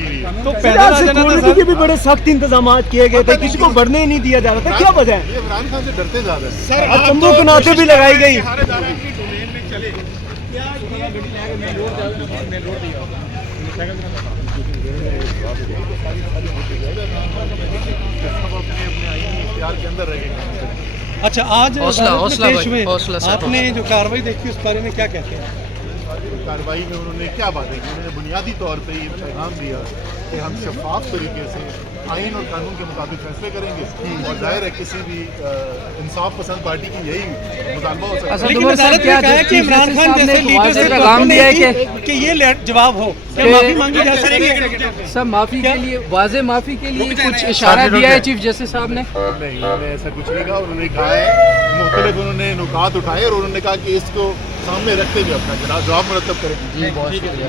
की हुई है। तो सिक्योरिटी के भी बड़े सख्त इंतजाम किए गए थे, किसी को बढ़ने ही नहीं दिया जा रहा था, क्या वजह है? ये इमरान खान से डरते ज्यादा है। सर अब तंबू के नाते भी लगाई गई। के अंदर रहेंगे। अच्छा, आज हौसला देश भाई, में हौसला सर। आपने जो कार्रवाई देखी उस बारे में क्या कहते हैं? कार्रवाई में उन्होंने क्या बातें की? उन्होंने बुनियादी तौर पे ये पैगाम दिया कि हम शफाफ तरीके से आइन और कानून के मुताबिक फैसले करेंगे, और जाहिर है किसी भी इंसाफ पसंद पार्टी की यही मुतालबा हो सकता है। लेकिन अदालत ने कहा है कि इमरान खान जैसे लीडर से पैगाम दिया है कि ये जवाब हो, क्या माफी मांगी जा सकती है? सब माफी के लिए, वाजे माफी के लिए कुछ इशारा दिया है चीफ जस्टिस साहब ने? नहीं, उन्होंने ऐसा कुछ नहीं कहा। उन्होंने कहा है मुख्तलिफ उन्होंने नुकात उठाए और उन्होंने कहा कि इसको सामने रखते हुए अपना जवाब मुरतब करें। जी बहुत शुक्रिया।